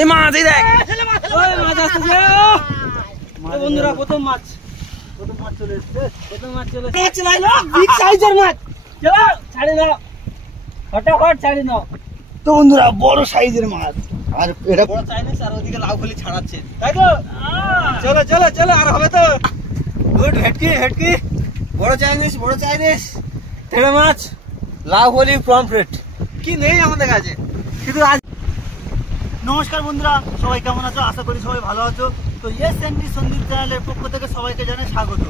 এই মাছ এই দেখ ওই মাছ আসছে বন্ধুরা প্রথম মাছ চলে এসেছে মাছ চলে বিগ সাইজের মাছ চলো ছাড়ি দাও ফটাফট ছাড়ি দাও তো বন্ধুরা বড় সাইজের মাছ আর এটা বড় চাইনিজ আর ওদিকে লাউ খলি ছাড়াচ্ছে তাই তো চলো চলো চলো আর হবে তো গুড হেডকি বড় চাইনিজ তেড়ে মাছ লাউ খলি পমফ্রেট কি নেই আমাদের কাছে শুধু আজ। নমস্কার বন্ধুরা, সবাই কেমন আছো? আশা করি সবাই ভালো আছো। তো ইয়েস এন্ডি সন্দীপ চ্যানেলের পক্ষ থেকে সবাইকে জানাই স্বাগত।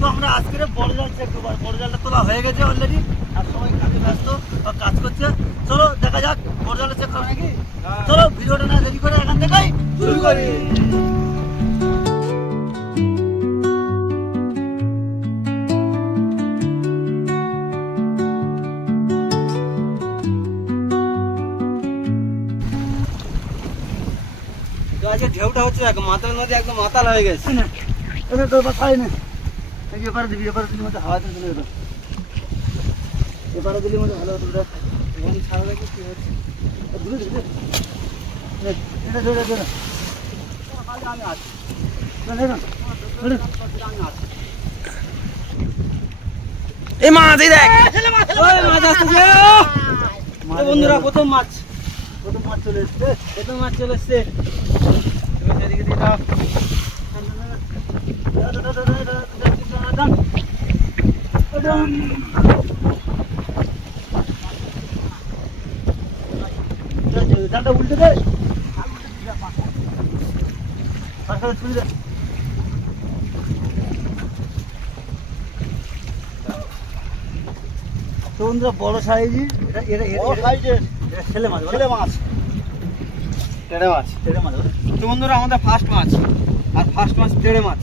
তো আমরা আজকের বড় জাল চেক করবো, বড় জালটা তোলা হয়ে গেছে অলরেডি আর সবাই কাজে ব্যস্ত বা কাজ করছে। চলো দেখা যাক বড় জালটা চেক করা নাকি। চলো ভিডিওটা না দেরি করে এখান থেকেই শুরু করি। ঢেউটা হচ্ছে মাতাল নদী একদম মাতাল হয়ে গেছে। এপারে দিবি মধ্যে হাওয়াতে চলে যেত, এপারে দিলি মধ্যে ভালো হতো। ছাড়া দেখি কি হচ্ছে এই মাছ এই দেখ মাছ আসছে বন্ধুরা প্রথম মাছ চলে এসছে। এদিকে দিয়ে দাও জালটা উল্টে দে। তো বন্ধুরা বড় সাইজের ছেলে মাছ তেড়ে মাছ তো বন্ধুরা আমাদের ফার্স্ট মাছ তেড়ে মাছ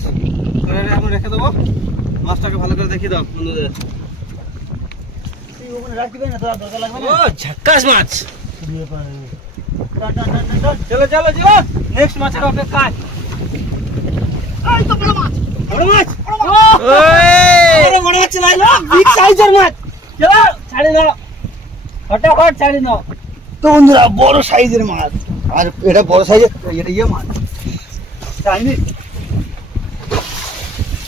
এখন রেখে দেবো। মাছটাকে ভালো করে দেখিয়ে দাও বন্ধুদের। ও ঝাক্কাস মাছ। চলো নেক্সট মাছের অপেক্ষায়। বড় মাছ চলে এলো, বিগ সাইজের মাছ। চলো ছাড়ি দাও ফটাফট ছাড়ি দাও। তো বন্ধুরা বড় সাইজের মাছ আর এটা বড় সাইজের এটা মাছ চাইনিজ।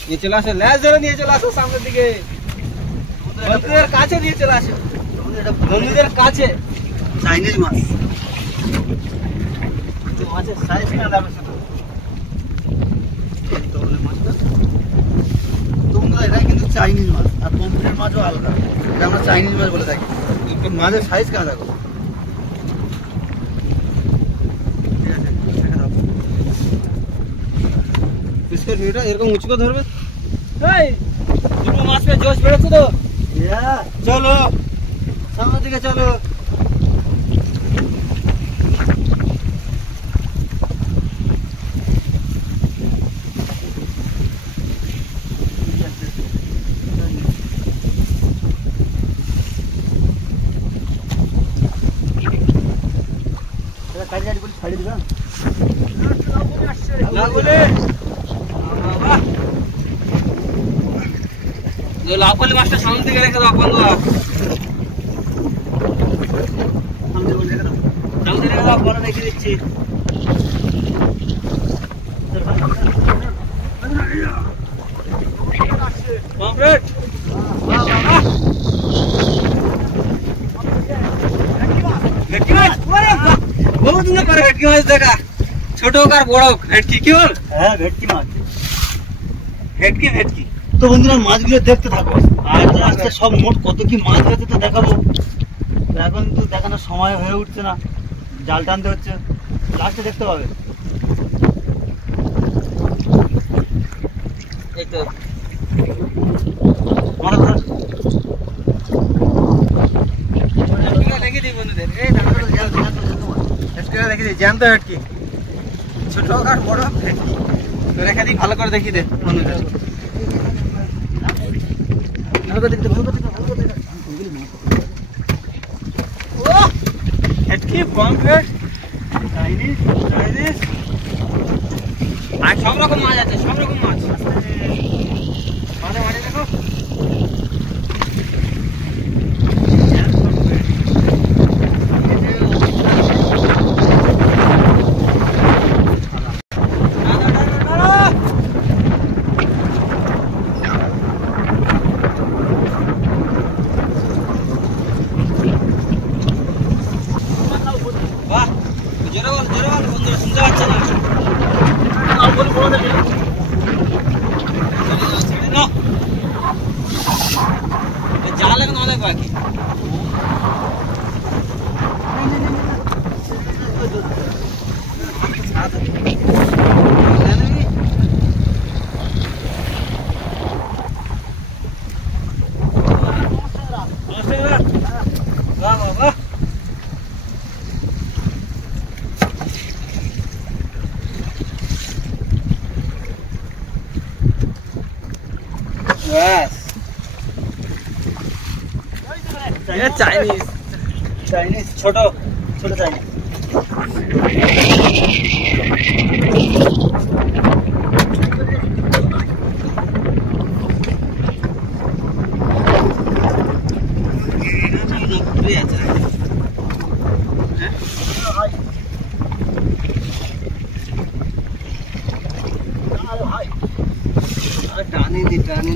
নিয়ে চলে আসো, ল্যাস ধরে নিয়ে চলে আসো সামনের দিকে, বন্ধুদের কাছে নিয়ে চলে আসো, বন্ধুদের কাছে। চাইনিজ মাছ, মাছের সাইজ না দাম এটা কিন্তু চাইনিজ মাছ আর পমফ্রেট মাছও আলাদা। এটা আমরা চাইনিজ মাছ বলে থাকি। মাছের সাইজ কেন দেখো, এরকম উঁচু করে ধরবে। দুটো মাছ পেয়ে জোশ বেড়েছে তো। চলো সামনের দিকে চলো। ছাড়ি দিবা লাফালি মাছটা সামনে দিকে রেখে দাও বন্ধু, সামনে রেখে দাও, পরে রেখে দিচ্ছি। পমফ্রেট বহুদিন পরে ভেটকি মাছ দেখা, ছোট হোক আর বড় হোক ভেটকি। কি বল? হ্যাঁ ভেটকি মাছ, ভেটকি। তো বন্ধুরা মাছগুলো দেখতে থাকো আর আজকে সব মোট কত কি মাছ হয়েছে তো দেখাবো। এখন তো দেখানোর সময় হয়ে উঠছে না, জাল টানতে হচ্ছে, লাস্টে দেখতে পাবে। জ্যান্ত ভেটকি, ছোট হোক আর বড় হোক ভেটকি রেখে দিই। ভালো করে দেখিয়ে দে বন্ধুদের। ভেটকি পমফ্রেট চাইনিজ আর সব রকম মাছ আছে, সব রকম মাছ। দেখো জোরে বল বন্ধুরা, শুনতে পাচ্ছে না। জাল এখন অনেক বাকি। চাইনিজ ছোট ছোট চাইনিজ। টানি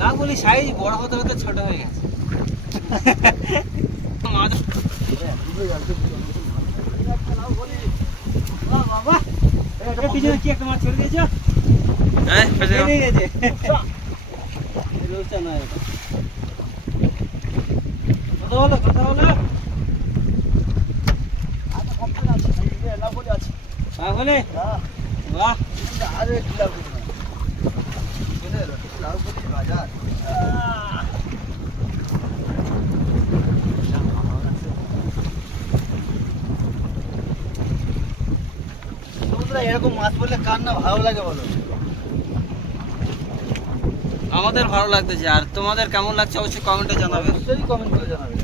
লাগুলি সাইজ বড় হতে হতে ছোট হয়ে গেছে। পিছনে কি একটা মাছ ছেড়ে দিয়েছ? হ্যাঁ, ছেড়ে গেছে। রোজটা না এটা। কথা বলো। লাগুলি? বাহ, আরে কি লাগুলি না। লাগুলি বাজার। এরকম মাছ পড়লে কার না ভালো লাগে বলো? আমাদের ভালো লাগতেছে। আর তোমাদের কেমন লাগছে অবশ্যই কমেন্টে জানাবে। অবশ্যই কমেন্ট করে জানাবে।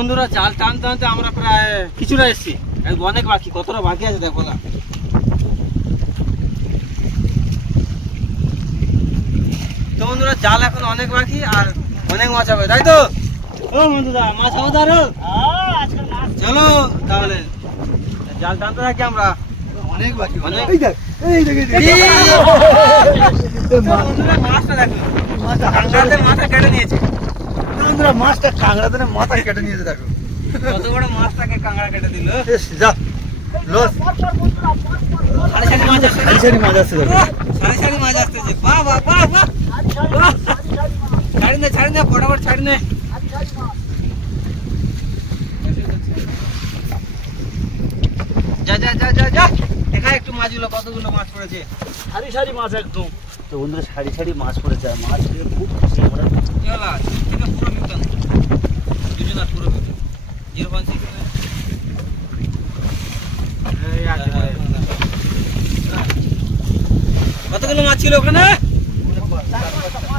বন্ধুরা, জাল টানতে টানতে আমরা প্রায় কিছুটা এসছি, অনেক বাকি। কতটা বাকি আছে দেখো না। তো বন্ধুরা, জাল এখন অনেক বাকি আর অনেক মাছ হবে, তাই তো? ও বন্ধুরা, মাছ হবে তো আরো? চলো তাহলে জাল টানতে থাকি আমরা। অনেক বাকি, অনেক। মাছটা দেখো, মাথা কেটে নিয়েছে। মাছটা কাঁকড়া ধরে মাথা কেটে নিয়েছে দেখো। কত বড় মাছটাকে কাঁকড়া কেটে দিল। সারি মাছ আসছে সারি মাছ আসতেছে। বাহ বাহ বাহ বাহ, ছাড়ি নে ফটাফট ছাড়ি নে। যা যা যা যা যা, দেখা একটু মাছগুলো, কতগুলো মাছ পড়েছে। সারি মাছ একদম। তো বন্ধুরা, সারি মাছ পড়েছে। আর মাছ খেয়ে খুব খুশি আমরা। পুরো মিটান দুজনার পুরো মিটান 0.6। কতগুলো মাছ ছিল ওখানে?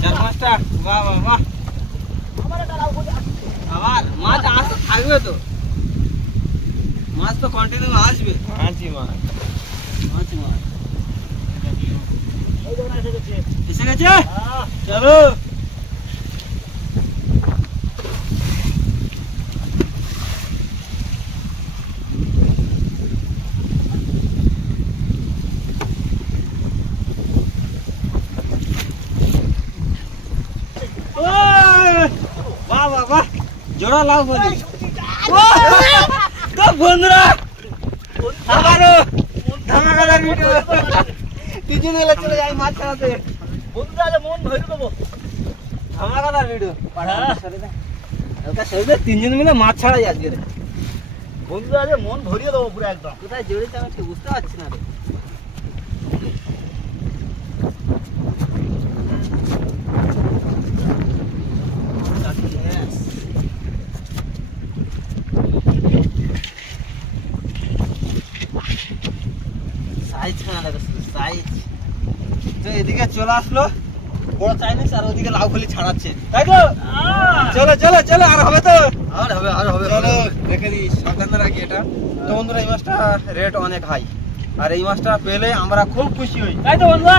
4-5টা। বাহ বাহ বাহ। আবার মাছ আসতে থাকবে তো, মাছ তো কন্টিনিউ আসবে। এসে গেছে। চলো জোড়া লাভ বলি। তো বন্ধুরা, আবারও ধামাকাদার ভিডিও। পিছনে গেলে চলে যাই মাছ ছাড়াতে। বন্ধুরা, মন ধরে দেবো। ধামাকাদার ভিডিও। হালকা শরীরে তিনজন মিলে মাছ ছাড়াই আজকে রে। বন্ধুরা আজ মন ভরিয়ে দেবো পুরো একদম। কোথায় জড়িয়েছে আমি ঠিক বুঝতে পারছি না রে। সাইজ কেনা দেখো সাইজ। তো এদিকে চলে আসলো বড় চাইনিজ আর ওদিকে লাউ খলি ছাড়াচ্ছে, তাই তো? চলো চলো চলো, আর হবে তো? আর হবে আর হবে। চলো রেখে দিই, সাবধানে রাখি এটা। তো বন্ধুরা এই মাছটা রেট অনেক হাই, আর এই মাছটা পেলে আমরা খুব খুশি হই, তাই তো বন্ধুরা?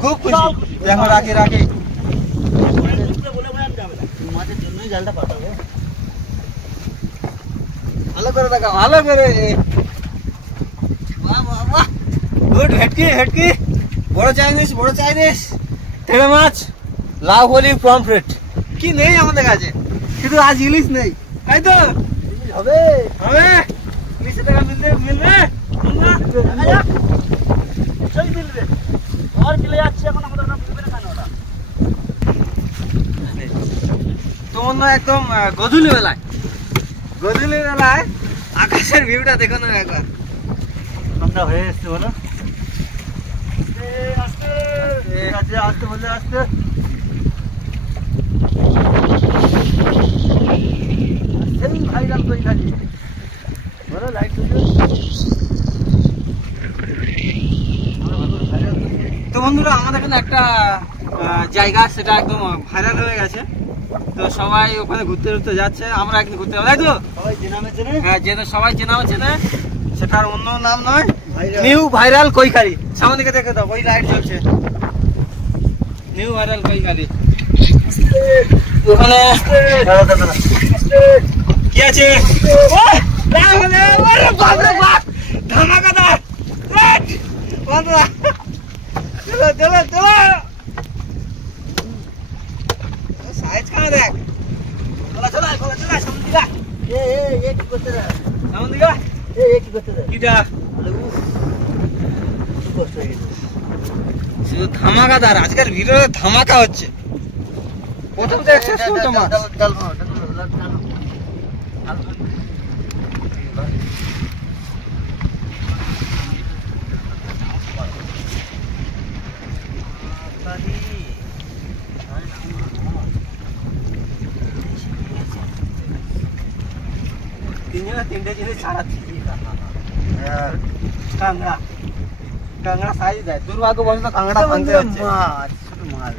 খুব খুশি। দেখো রাখি রাখি। মাছের জন্যই জালটা পাঠাবো। ভালো করে দেখা, ভালো করে। বাহ বাহ বাহ, গুড। হেটকি হেটকি, বড় চাইনিজ বড় চাইনিজ, তেড়ে মাছ, লাউ হলি, পমফ্রেট। কি নেই আমাদের কাছে, শুধু আজ ইলিশ নেই, তাই তো? হবে হবে, ইলিশের টাকা মিলবে মিলবে। নিশ্চয়ই মিলবে। আর মিলে যাচ্ছে এখন আমাদের মিলবে না কেন ওটা? তো বন্ধুরা একদম গধূলি বেলায় আকাশের ভিউটা দেখো না একবার। সন্ধ্যা হয়ে এসছে বলো। আসতে আসতে বলে আসতে। সেই ভাইরাল কই খালি বলো লাইট তো বন্ধুরা আমাদের এখানে একটা জায়গা, সেটা একদম ভাইরাল হয়ে গেছে। তো সবাই ওখানে ঘুরতে ঘুরতে যাচ্ছে, আমরা একদিন ঘুরতে যাবো, তাই তো? সবাই চেনামে চেনে। হ্যাঁ, যেটা সবাই চেনা চেনে, সেটার অন্য নাম নয়, নিউ ভাইরাল কৈখালি। সামনে দিকে দেখে দাও, ওই লাইট জ্বলছে, নিউ ভাইরাল কৈখালি। ওখানে কি আছে? ধামাকাদার সাইজ কানা দেখ। চলা চলা চলা চলা, সামনে দিকে এ কি করতে রে? সামনে দিকে এ কি করতে রে? কিটা কষ্ট হয়ে গেছে। শুধু ধামাকাদার, আজকের ভিডিও ধামাকা হচ্ছে। প্রথম তো শেষ করতো মাছ। তিনটে জিনিস ছাড়াচ্ছি। কাঁকড়া, কাঁকড়া সাইজ দেয়। দুর্ভাগ্যবশত কাঁকড়া ভাঙতে হচ্ছে। মাছ শুধু মাছ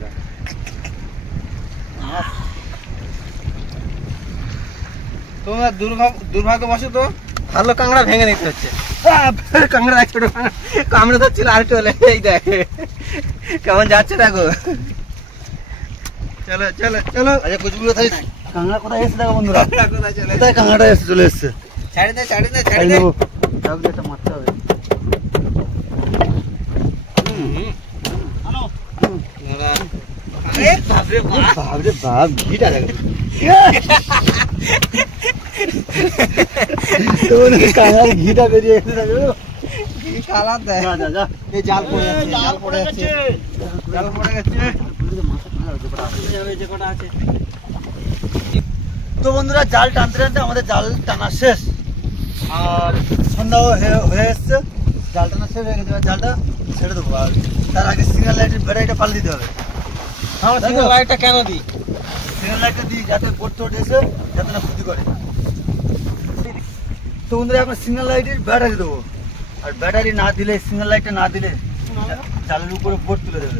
তোমার দুর্ভাগ্যবশত ভালো কাঁকড়া ভেঙে নিতে হচ্ছে। কাঁকড়া ছোট কামড়ে ধরছিল, আর চলে এই দেখ কেমন যাচ্ছে দেখো। চলো চলো চলো, আচ্ছা কুচগুলো তাই কাঁকড়া কোথায় এসে দেখো বন্ধুরা, কোথায় চলে কোথায় কাঁকড়াটা এসে চলে এসছে। ছাড়ি দে ছাড়ি দে ছাড়ি দে। একটা মারতে হবে। বাপরে বাপ, ঘিটা দেখো। কাঁকড়ার ঘিটা বেরিয়ে এসে দেখো। কালার দেয়। যা যা যা, এই জাল পড়ে যাচ্ছে, জাল পড়ে যাচ্ছে, জাল পড়ে গেছে। যে কটা আছে। তো বন্ধুরা জাল টানতে টানতে আমাদের জাল টানা শেষ, আর সন্ধ্যা হয়ে এসছে। জাল টানা শেষ হয়ে গেছে, এবার জালটা ছেড়ে দেবো। আর তার আগে সিগন্যাল লাইটের ব্যাটারিটা পাল্টে দিতে হবে। আমরা সিঙ্গেল লাইটটা কেন দিই? সিগন্যাল লাইটটা দিই যাতে বোট টোট এসে যাতে না ক্ষতি করে। তো বন্ধুরা এখন সিগন্যাল লাইটের ব্যাটারি দেবো, আর ব্যাটারি না দিলে, সিগন্যাল লাইটটা না দিলে জালের উপরে বোট তুলে দেবে,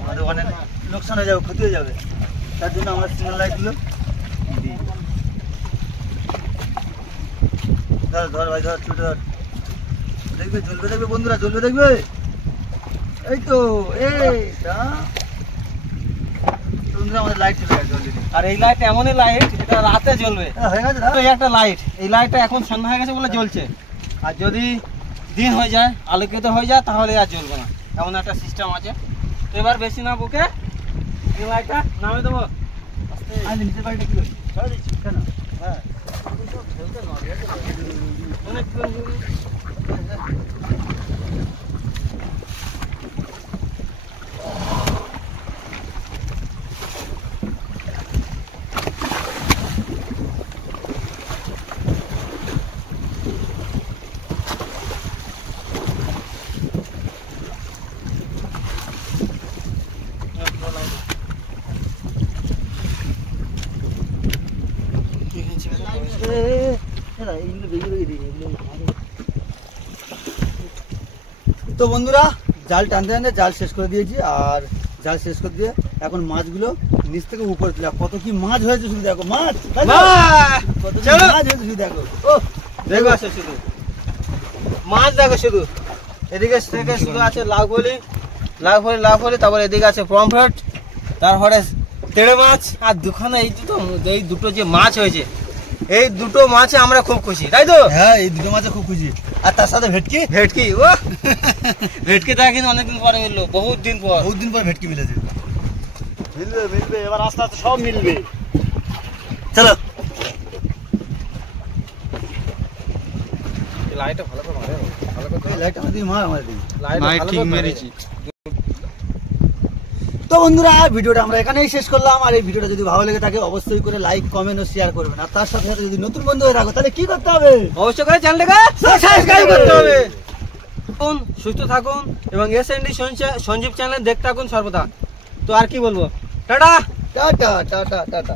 আমাদের অনেক লোকসান হয়ে যাবে, ক্ষতি হয়ে যাবে। তার জন্য আমরা সিগন্যাল লাইটগুলো দিই। ধর ধর ভাই ধর, ছুটে ধর, দেখবে জ্বলবে, দেখবে বন্ধুরা জ্বলবে, দেখবে। এই তো এইটা বন্ধুরা আমাদের লাইট চলে গেছে অলরেডি। আর এই লাইট এমনই লাইট যেটা রাতে জ্বলবে। হয়ে গেছে না? তো এই একটা লাইট, এই লাইটটা এখন সন্ধ্যা হয়ে গেছে বলে জ্বলছে, আর যদি দিন হয়ে যায়, আলোকিত হয়ে যায়, তাহলে আর জ্বলবে না। এমন একটা সিস্টেম আছে। তো এবার বেশি না বুকে এই লাইটটা নামে দেবো। আজ নিচের বাড়িটা কি হয়েছে? ছাড়া দিচ্ছি কেন? হ্যাঁ অনেক তো বন্ধুরা জাল টানতে টানতে জাল শেষ করে দিয়েছি, আর জাল শেষ করে দিয়ে এখন মাছগুলো নিচ থেকে উপরে তুলে, কত কি মাছ হয়েছে শুধু দেখো, মাছ কত কি চলো। মাছ হয়েছে শুধু দেখো। ও দেখো আছে শুধু মাছ, দেখো শুধু এদিকে থেকে শুধু আছে লাউফলি, তারপরে এদিকে আছে পমফ্রেট, তারপরে তেড়ে মাছ, আর দুখানে এই দুটো যে মাছ হয়েছে, এই দুটো মাছে আমরা খুব খুশি, তাই তো? হ্যাঁ এই দুটো মাছে খুব খুশি, আর তার সাথে ভেটকি। ভেটকি, ও ভেটকি তা কিন্তু অনেকদিন পরে মিললো, বহুত দিন পর ভেটকি মিলেছে। মিলবে এবার আস্তে আস্তে সব মিলবে। চলো লাইটটা ভালো করে মারে, ভালো করে লাইট আমাদের মার আমাদের। লাইট ঠিক মেরেছি। তো বন্ধুরা ভিডিওটা আমরা এখানেই শেষ করলাম, আর এই ভিডিওটা যদি ভালো লেগে থাকে অবশ্যই করে লাইক কমেন্ট ও শেয়ার করবেন, আর তার সাথে সাথে যদি নতুন বন্ধু হয়ে থাকো তাহলে কি করতে হবে? অবশ্যই করে চ্যানেলটাকে সাবস্ক্রাইব করতে হবে। থাকুন, সুস্থ থাকুন এবং এসএনডি সঞ্জীব চ্যানেল দেখতে থাকুন সর্বদা। তো আর কি বলবো, টাটা। Tata tata tata.